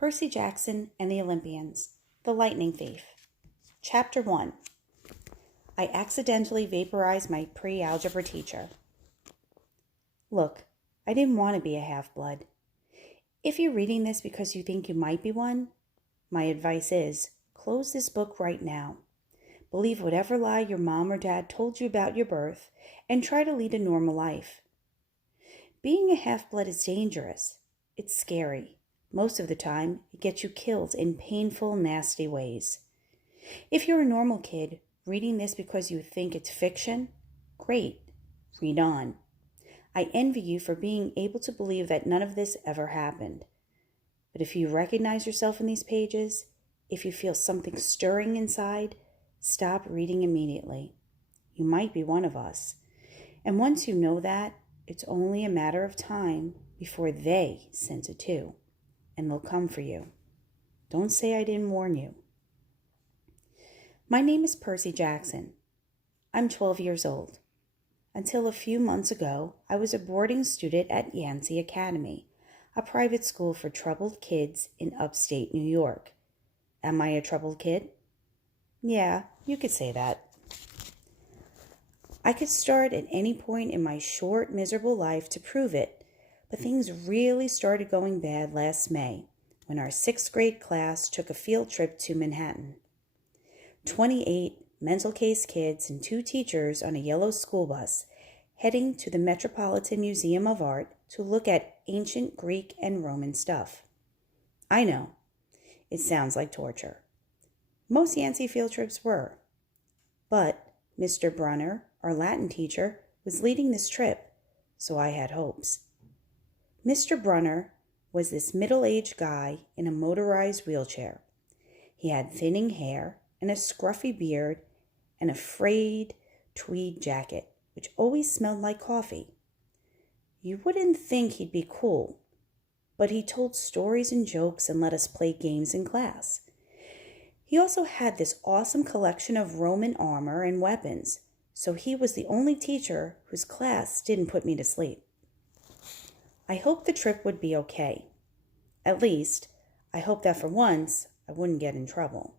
Percy Jackson and the Olympians, The Lightning Thief. Chapter 1. I accidentally vaporized my pre-algebra teacher. Look, I didn't want to be a half-blood. If you're reading this because you think you might be one, my advice is, close this book right now. Believe whatever lie your mom or dad told you about your birth, and try to lead a normal life. Being a half-blood is dangerous. It's scary. Most of the time, it gets you killed in painful, nasty ways. If you're a normal kid, reading this because you think it's fiction, great. Read on. I envy you for being able to believe that none of this ever happened. But if you recognize yourself in these pages, if you feel something stirring inside, stop reading immediately. You might be one of us. And once you know that, it's only a matter of time before they sense it too. And they'll come for you. Don't say I didn't warn you. My name is Percy Jackson. I'm 12 years old. Until a few months ago, I was a boarding student at Yancey Academy, a private school for troubled kids in upstate New York. Am I a troubled kid? Yeah, you could say that. I could start at any point in my short, miserable life to prove it, but things really started going bad last May when our 6th grade class took a field trip to Manhattan. 28 mental case kids and 2 teachers on a yellow school bus heading to the Metropolitan Museum of Art to look at ancient Greek and Roman stuff. I know, it sounds like torture. Most Yancey field trips were. But Mr. Brunner, our Latin teacher, was leading this trip, so I had hopes. Mr. Brunner was this middle-aged guy in a motorized wheelchair. He had thinning hair and a scruffy beard and a frayed tweed jacket, which always smelled like coffee. You wouldn't think he'd be cool, but he told stories and jokes and let us play games in class. He also had this awesome collection of Roman armor and weapons, so he was the only teacher whose class didn't put me to sleep. I hoped the trip would be okay. At least, I hoped that for once I wouldn't get in trouble.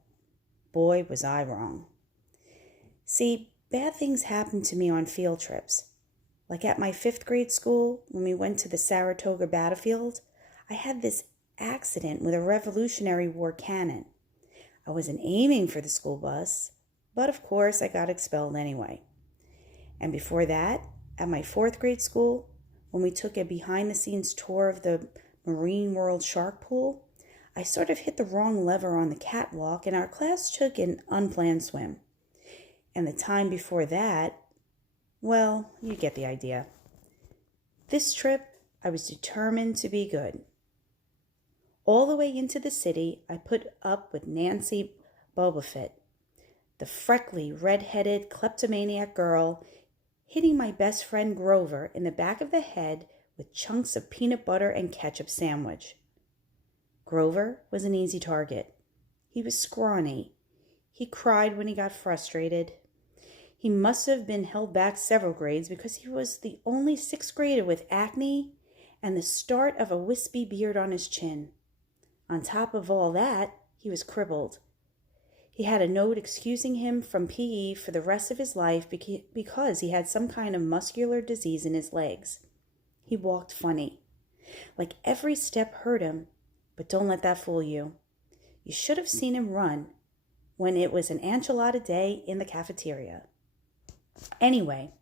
Boy, was I wrong. See, bad things happened to me on field trips. Like at my 5th grade school, when we went to the Saratoga battlefield, I had this accident with a Revolutionary War cannon. I wasn't aiming for the school bus, but of course I got expelled anyway. And before that, at my 4th grade school, when we took a behind-the-scenes tour of the Marine World Shark Pool, I sort of hit the wrong lever on the catwalk and our class took an unplanned swim. And the time before that, well, you get the idea. This trip, I was determined to be good. All the way into the city, I put up with Nancy Bobofit, the freckly, red-headed, kleptomaniac girl hitting my best friend Grover in the back of the head with chunks of peanut butter and ketchup sandwich. Grover was an easy target. He was scrawny. He cried when he got frustrated. He must have been held back several grades because he was the only 6th grader with acne and the start of a wispy beard on his chin. On top of all that, he was crippled. He had a note excusing him from PE for the rest of his life because he had some kind of muscular disease in his legs. He walked funny. Like every step hurt him, but don't let that fool you. You should have seen him run when it was an enchilada day in the cafeteria. Anyway,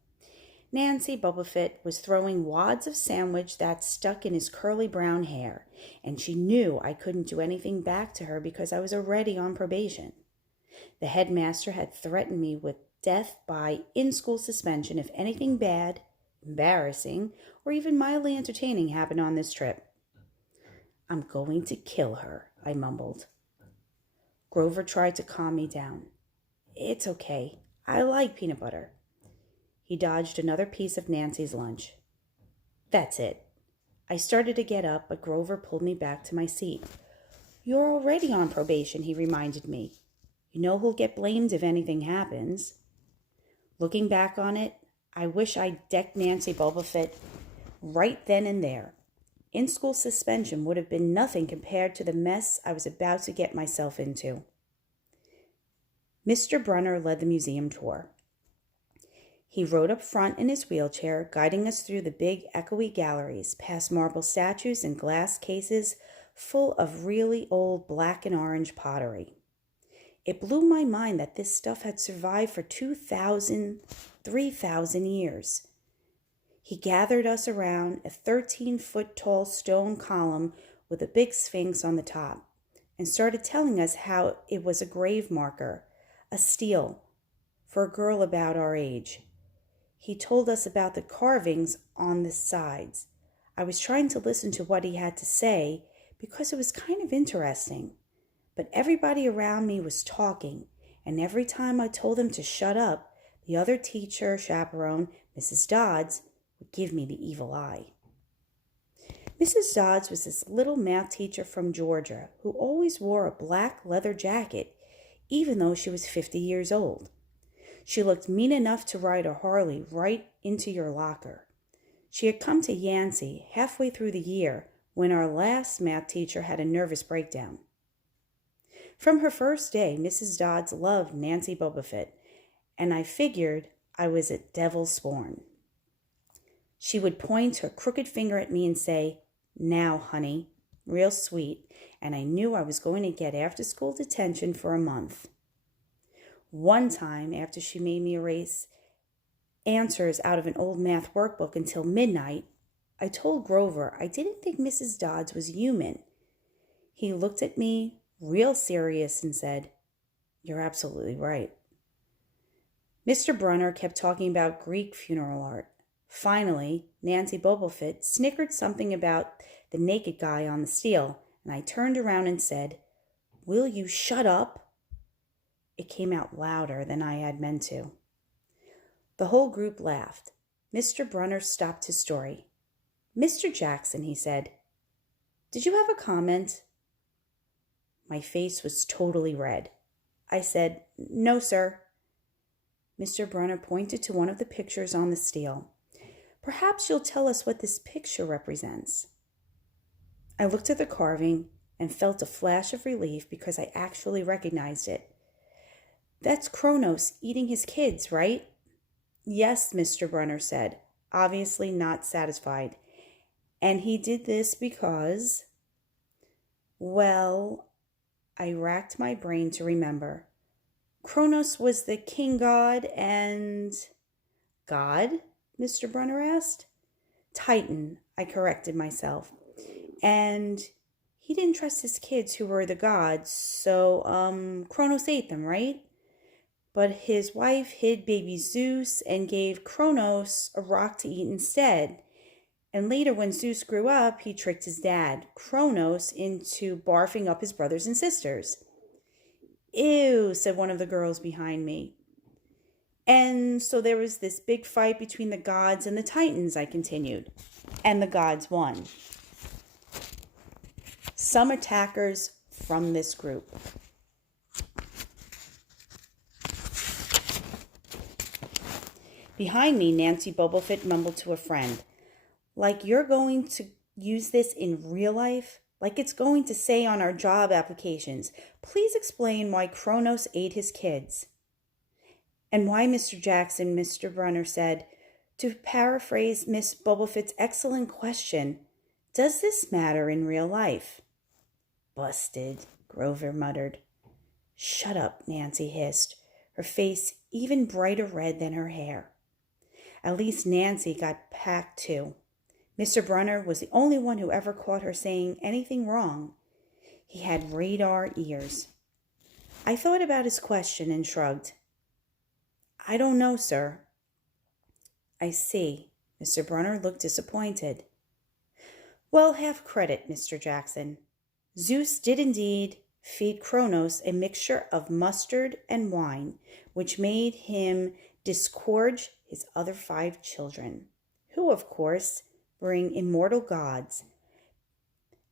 Nancy Bobofit was throwing wads of sandwich that stuck in his curly brown hair, and she knew I couldn't do anything back to her because I was already on probation. The headmaster had threatened me with death by in-school suspension if anything bad, embarrassing, or even mildly entertaining happened on this trip. I'm going to kill her, I mumbled. Grover tried to calm me down. It's okay. I like peanut butter. He dodged another piece of Nancy's lunch. That's it. I started to get up, but Grover pulled me back to my seat. You're already on probation, he reminded me. You know who'll get blamed if anything happens. Looking back on it, I wish I'd decked Nancy Bobofit right then and there. In-school suspension would have been nothing compared to the mess I was about to get myself into. Mr. Brunner led the museum tour. He rode up front in his wheelchair, guiding us through the big, echoey galleries, past marble statues and glass cases full of really old black and orange pottery. It blew my mind that this stuff had survived for 2,000, 3,000 years. He gathered us around a 13-foot-tall stone column with a big sphinx on the top and started telling us how it was a grave marker, a stele, for a girl about our age. He told us about the carvings on the sides. I was trying to listen to what he had to say because it was kind of interesting. But everybody around me was talking, and every time I told them to shut up, the other teacher, chaperone, Mrs. Dodds, would give me the evil eye. Mrs. Dodds was this little math teacher from Georgia who always wore a black leather jacket, even though she was 50 years old. She looked mean enough to ride a Harley right into your locker. She had come to Yancey halfway through the year when our last math teacher had a nervous breakdown. From her first day, Mrs. Dodds loved Nancy Bobofit, and I figured I was a devil's spawn. She would point her crooked finger at me and say, "Now, honey," real sweet, and I knew I was going to get after-school detention for a month. One time, after she made me erase answers out of an old math workbook until midnight, I told Grover I didn't think Mrs. Dodds was human. He looked at me real serious and said, "You're absolutely right." Mr. Brunner kept talking about Greek funeral art. Finally, Nancy Bobofit snickered something about the naked guy on the stele, and I turned around and said, "Will you shut up?" It came out louder than I had meant to. The whole group laughed. Mr. Brunner stopped his story. "Mr. Jackson," he said, "did you have a comment?" My face was totally red. I said, "No, sir." Mr. Brunner pointed to one of the pictures on the stele. "Perhaps you'll tell us what this picture represents." I looked at the carving and felt a flash of relief because I actually recognized it. "That's Kronos eating his kids, right?" "Yes," Mr. Brunner said, obviously not satisfied. "And he did this because..." Well, I racked my brain to remember. Kronos was the king god and... God? Mr. Brunner asked. Titan, I corrected myself. And he didn't trust his kids who were the gods, so Kronos ate them, right? But his wife hid baby Zeus and gave Kronos a rock to eat instead. And later when Zeus grew up, he tricked his dad, Kronos, into barfing up his brothers and sisters. "Ew," said one of the girls behind me. "And so there was this big fight between the gods and the Titans," I continued. "And the gods won." Some attackers from this group. Behind me, Nancy Bobofit mumbled to a friend, "Like you're going to use this in real life? Like it's going to say on our job applications, please explain why Kronos ate his kids." "And why, Mr. Jackson," Mr. Brunner said, "to paraphrase Miss Bobofit's excellent question, does this matter in real life?" "Busted," Grover muttered. "Shut up," Nancy hissed, her face even brighter red than her hair. At least Nancy got packed too. Mr. Brunner was the only one who ever caught her saying anything wrong. He had radar ears. I thought about his question and shrugged. "I don't know, sir." "I see." Mr. Brunner looked disappointed. "Well, have credit, Mr. Jackson. Zeus did indeed feed Kronos a mixture of mustard and wine, which made him disgorge his other 5 children, who, of course, being immortal gods,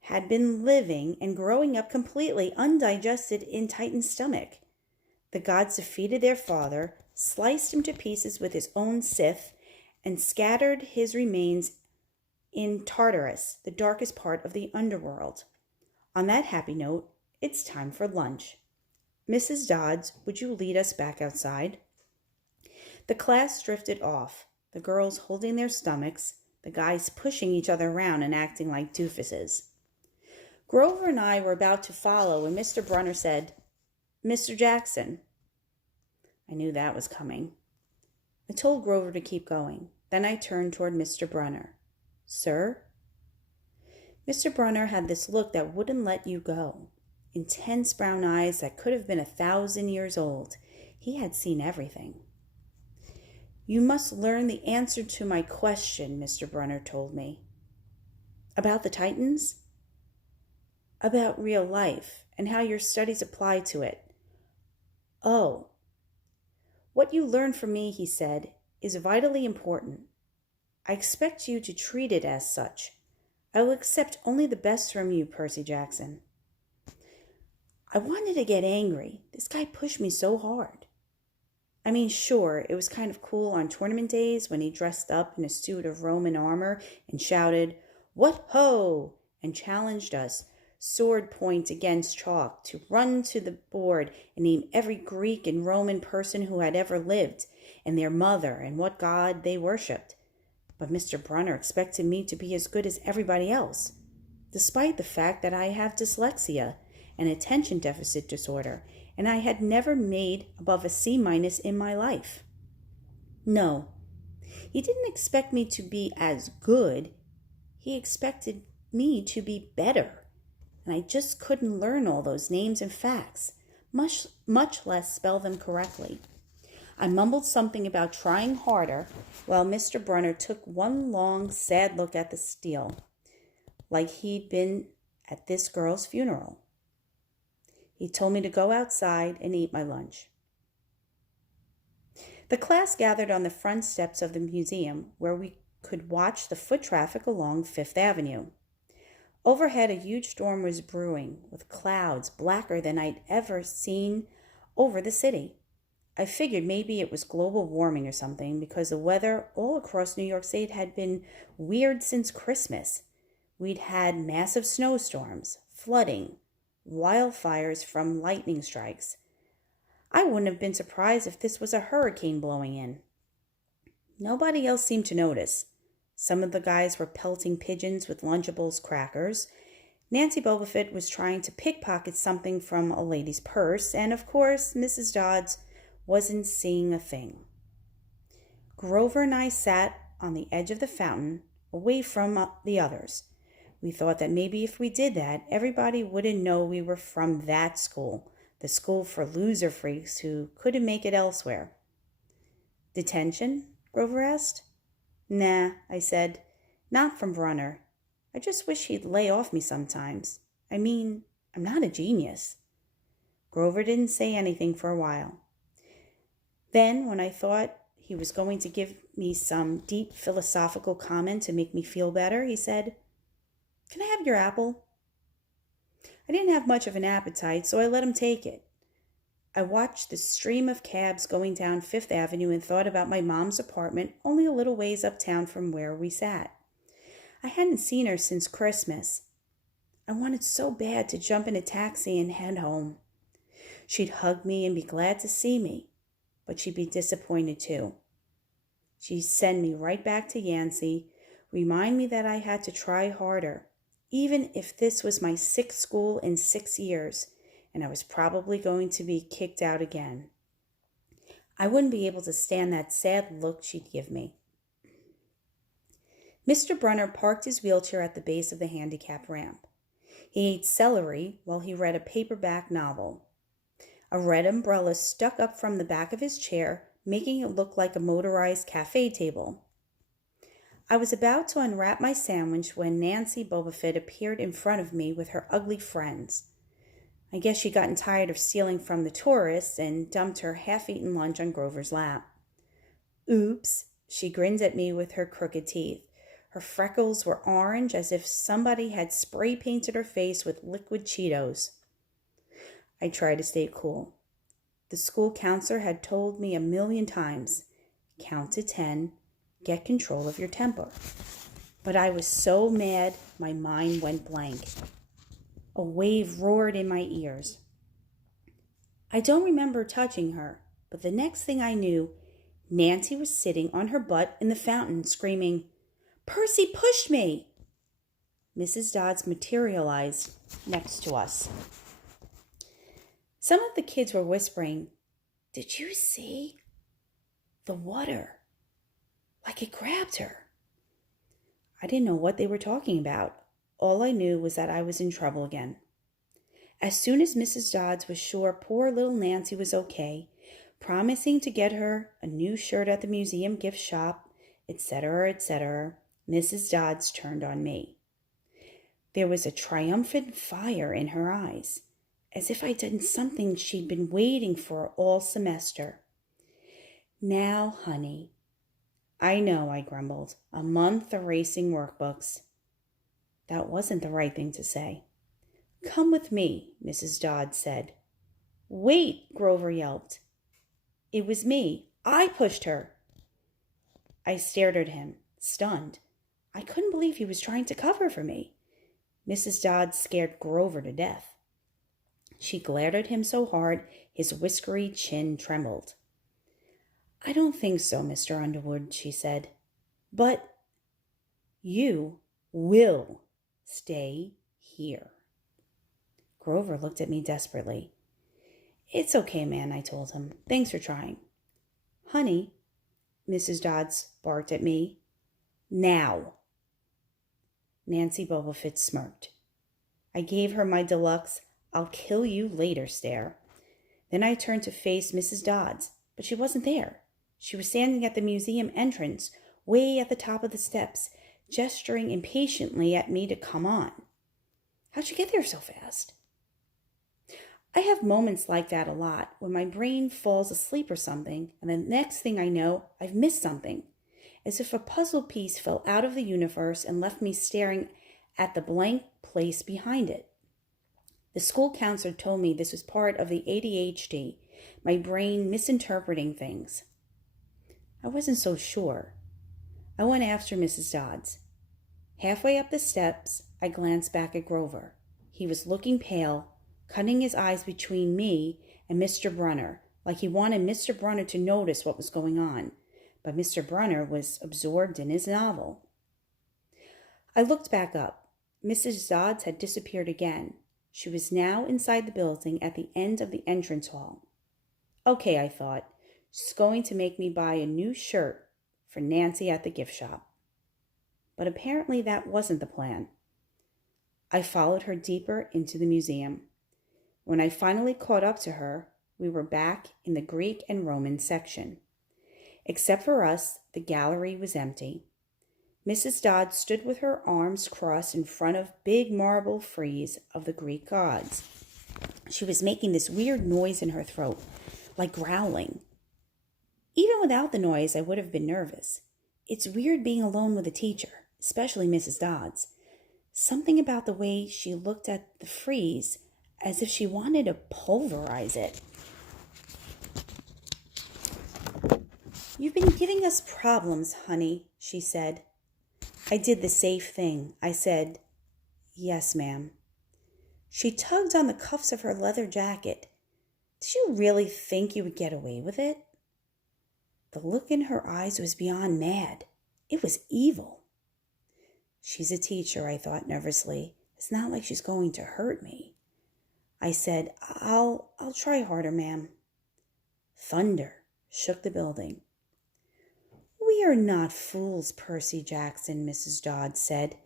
had been living and growing up completely undigested in Titan's stomach. The gods defeated their father, sliced him to pieces with his own scythe, and scattered his remains in Tartarus, the darkest part of the underworld. On that happy note, it's time for lunch. Mrs. Dodds, would you lead us back outside? The class drifted off, the girls holding their stomachs, the guys pushing each other around and acting like doofuses. Grover and I were about to follow when Mr. Brunner said, "Mr. Jackson." I knew that was coming. I told Grover to keep going. Then I turned toward Mr. Brunner. "Sir?" Mr. Brunner had this look that wouldn't let you go. Intense brown eyes that could have been 1,000 years old. He had seen everything. "You must learn the answer to my question," Mr. Brunner told me. "About the Titans?" "About real life and how your studies apply to it." "Oh." "What you learn from me," he said, "is vitally important. I expect you to treat it as such. I will accept only the best from you, Percy Jackson." I wanted to get angry. This guy pushed me so hard. I mean, sure, it was kind of cool on tournament days when he dressed up in a suit of Roman armor and shouted, "What ho!" and challenged us, sword point against chalk, to run to the board and name every Greek and Roman person who had ever lived, and their mother and what god they worshipped. But Mr. Brunner expected me to be as good as everybody else, despite the fact that I have dyslexia and attention deficit disorder, and I had never made above a C- in my life. No, he didn't expect me to be as good. He expected me to be better, and I just couldn't learn all those names and facts, much less spell them correctly. I mumbled something about trying harder while Mr. Brunner took one long, sad look at the steel, like he'd been at this girl's funeral. He told me to go outside and eat my lunch. The class gathered on the front steps of the museum where we could watch the foot traffic along Fifth Avenue. Overhead, a huge storm was brewing, with clouds blacker than I'd ever seen over the city. I figured maybe it was global warming or something, because the weather all across New York State had been weird since Christmas. We'd had massive snowstorms, flooding, wildfires from lightning strikes. I wouldn't have been surprised if this was a hurricane blowing in. Nobody else seemed to notice. Some of the guys were pelting pigeons with Lunchables crackers. Nancy Bobofit was trying to pickpocket something from a lady's purse, and of course, Mrs. Dodds wasn't seeing a thing. Grover and I sat on the edge of the fountain, away from the others. We thought that maybe if we did that, everybody wouldn't know we were from that school, the school for loser freaks who couldn't make it elsewhere. "Detention?" Grover asked. "Nah," I said. "Not from Brunner. I just wish he'd lay off me sometimes. I mean, I'm not a genius." Grover didn't say anything for a while. Then, when I thought he was going to give me some deep philosophical comment to make me feel better, he said, "Can I have your apple?" I didn't have much of an appetite, so I let him take it. I watched the stream of cabs going down Fifth Avenue and thought about my mom's apartment only a little ways uptown from where we sat. I hadn't seen her since Christmas. I wanted so bad to jump in a taxi and head home. She'd hug me and be glad to see me, but she'd be disappointed too. She'd send me right back to Yancey, remind me that I had to try harder, even if this was my 6th school in 6 years, and I was probably going to be kicked out again. I wouldn't be able to stand that sad look she'd give me. Mr. Brunner parked his wheelchair at the base of the handicap ramp. He ate celery while he read a paperback novel. A red umbrella stuck up from the back of his chair, making it look like a motorized cafe table. I was about to unwrap my sandwich when Nancy Bobofit appeared in front of me with her ugly friends. I guess she'd gotten tired of stealing from the tourists and dumped her half-eaten lunch on Grover's lap. "Oops," she grinned at me with her crooked teeth. Her freckles were orange, as if somebody had spray-painted her face with liquid Cheetos. I tried to stay cool. The school counselor had told me 1,000,000 times, "Count to 10, get control of your temper." but I was so mad my mind went blank. A wave roared in my ears. I don't remember touching her, but the next thing I knew, Nancy was sitting on her butt in the fountain screaming, "Percy pushed me!" Mrs. Dodds materialized next to us. Some of the kids were whispering, "Did you see? The water. Like it grabbed her." I didn't know what they were talking about. All I knew was that I was in trouble again. As soon as Mrs. Dodds was sure poor little Nancy was okay, promising to get her a new shirt at the museum gift shop, etc., etc., Mrs. Dodds turned on me. There was a triumphant fire in her eyes, as if I'd done something she'd been waiting for all semester. "Now, honey." "I know," I grumbled. "A month erasing workbooks." That wasn't the right thing to say. "Come with me," Mrs. Dodd said. "Wait," Grover yelped. "It was me. I pushed her." I stared at him, stunned. I couldn't believe he was trying to cover for me. Mrs. Dodd scared Grover to death. She glared at him so hard his whiskery chin trembled. "I don't think so, Mr. Underwood," she said. "But you will stay here." Grover looked at me desperately. "It's okay, man," I told him. "Thanks for trying." "Honey," Mrs. Dodds barked at me. "Now." Nancy Bubblefoot smirked. I gave her my deluxe "I'll kill you later" stare. Then I turned to face Mrs. Dodds, but she wasn't there. She was standing at the museum entrance, way at the top of the steps, gesturing impatiently at me to come on. How'd she get there so fast? I have moments like that a lot, when my brain falls asleep or something, and the next thing I know, I've missed something, as if a puzzle piece fell out of the universe and left me staring at the blank place behind it. The school counselor told me this was part of the ADHD, my brain misinterpreting things. I wasn't so sure. I went after Mrs. Dodds. Halfway up the steps, I glanced back at Grover. He was looking pale, cutting his eyes between me and Mr. Brunner, like he wanted Mr. Brunner to notice what was going on, but Mr. Brunner was absorbed in his novel. I looked back up. Mrs. Dodds had disappeared again. She was now inside the building at the end of the entrance hall. Okay, I thought, she's going to make me buy a new shirt for Nancy at the gift shop. But apparently that wasn't the plan. I followed her deeper into the museum. When I finally caught up to her, we were back in the Greek and Roman section. Except for us, the gallery was empty. Mrs. Dodd stood with her arms crossed in front of big marble frieze of the Greek gods. She was making this weird noise in her throat, like growling. Even without the noise, I would have been nervous. It's weird being alone with a teacher, especially Mrs. Dodds. Something about the way she looked at the frieze, as if she wanted to pulverize it. "You've been giving us problems, honey," she said. I did the safe thing. I said, "Yes, ma'am." She tugged on the cuffs of her leather jacket. "Did you really think you would get away with it?" The look in her eyes was beyond mad. It was evil. She's a teacher, I thought nervously. It's not like she's going to hurt me. I said, I'll try harder, ma'am." Thunder shook the building. "We are not fools, Percy Jackson," Mrs. Dodd said.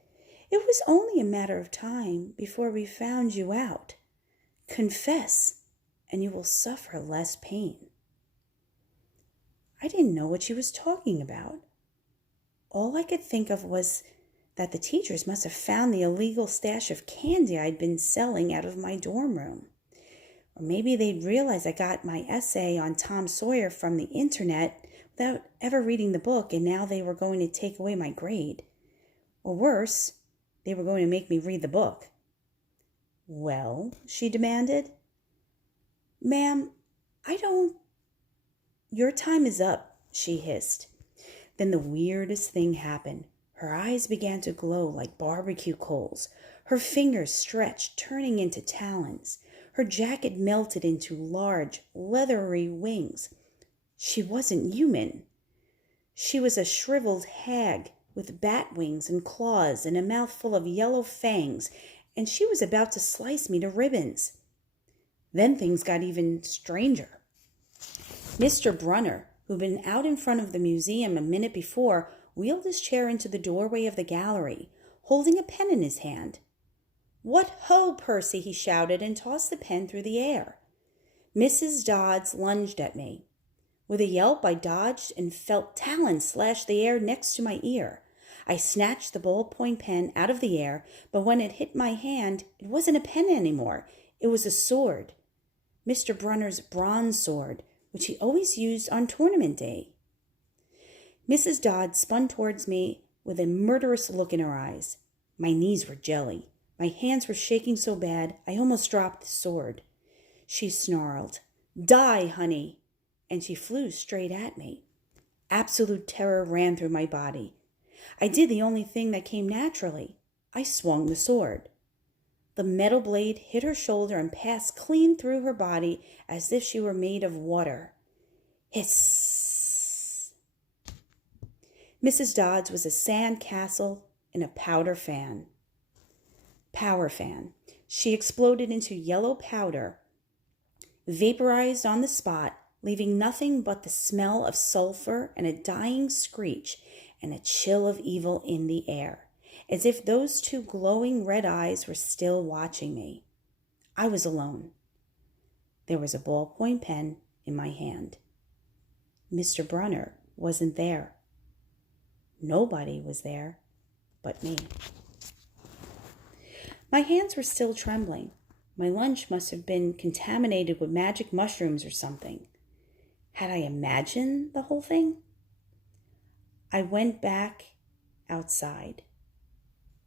"It was only a matter of time before we found you out. Confess, and you will suffer less pain." I didn't know what she was talking about. All I could think of was that the teachers must have found the illegal stash of candy I'd been selling out of my dorm room. Or maybe they'd realized I got my essay on Tom Sawyer from the internet without ever reading the book, and now they were going to take away my grade. Or worse, they were going to make me read the book. "Well?" she demanded. "Ma'am, Your time is up," she hissed. Then the weirdest thing happened. Her eyes began to glow like barbecue coals. Her fingers stretched, turning into talons. Her jacket melted into large, leathery wings. She wasn't human. She was a shriveled hag with bat wings and claws and a mouth full of yellow fangs, and she was about to slice me to ribbons. Then things got even stranger. Mr. Brunner, who'd been out in front of the museum a minute before, wheeled his chair into the doorway of the gallery, holding a pen in his hand. "What ho, Percy!" he shouted, and tossed the pen through the air. Mrs. Dodds lunged at me. With a yelp, I dodged and felt talons slash the air next to my ear. I snatched the ballpoint pen out of the air, but when it hit my hand, it wasn't a pen anymore. It was a sword. Mr. Brunner's bronze sword, which he always used on tournament day. Mrs. Dodd spun towards me with a murderous look in her eyes. My knees were jelly. My hands were shaking so bad I almost dropped the sword. She snarled, "Die, honey!" and she flew straight at me. Absolute terror ran through my body. I did the only thing that came naturally. I swung the sword. The metal blade hit her shoulder and passed clean through her body as if she were made of water. Hiss! Mrs. Dodds was a sand castle in a powder fan. Power fan. She exploded into yellow powder, vaporized on the spot, leaving nothing but the smell of sulfur and a dying screech and a chill of evil in the air, as if those two glowing red eyes were still watching me. I was alone. There was a ballpoint pen in my hand. Mr. Brunner wasn't there. Nobody was there but me. My hands were still trembling. My lunch must have been contaminated with magic mushrooms or something. Had I imagined the whole thing? I went back outside.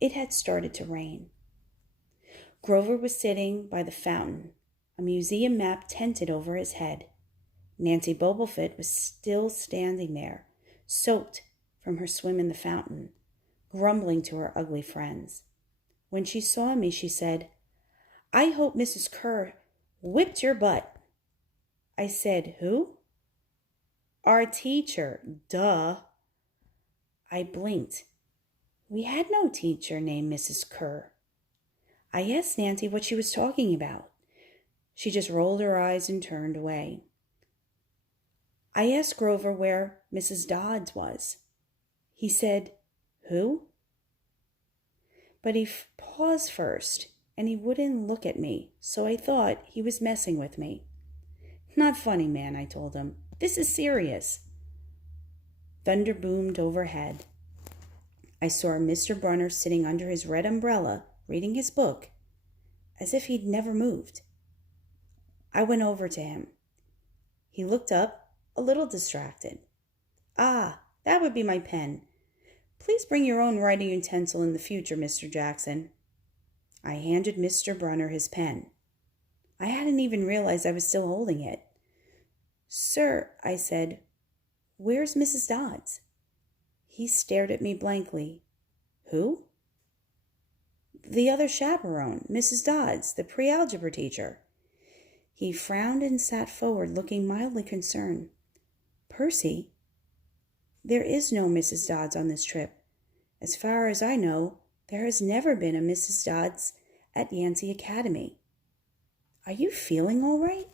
It had started to rain. Grover was sitting by the fountain, a museum map tented over his head. Nancy Bobelfit was still standing there, soaked from her swim in the fountain, grumbling to her ugly friends. When she saw me, she said, "I hope Mrs. Kerr whipped your butt." I said, "Who?" "Our teacher, duh." I blinked. We had no teacher named Mrs. Kerr. I asked Nancy what she was talking about. She just rolled her eyes and turned away. I asked Grover where Mrs. Dodds was. He said, "Who?" But he paused first, and he wouldn't look at me, so I thought he was messing with me. "Not funny, man," I told him. "This is serious." Thunder boomed overhead. I saw Mr. Brunner sitting under his red umbrella, reading his book, as if he'd never moved. I went over to him. He looked up, a little distracted. "Ah, that would be my pen. Please bring your own writing utensil in the future, Mr. Jackson." I handed Mr. Brunner his pen. I hadn't even realized I was still holding it. "Sir," I said, "where's Mrs. Dodds?" He stared at me blankly. "Who?" "The other chaperone, Mrs. Dodds, the pre-algebra teacher." He frowned and sat forward, looking mildly concerned. "Percy, there is no Mrs. Dodds on this trip. As far as I know, there has never been a Mrs. Dodds at Yancey Academy. Are you feeling all right?"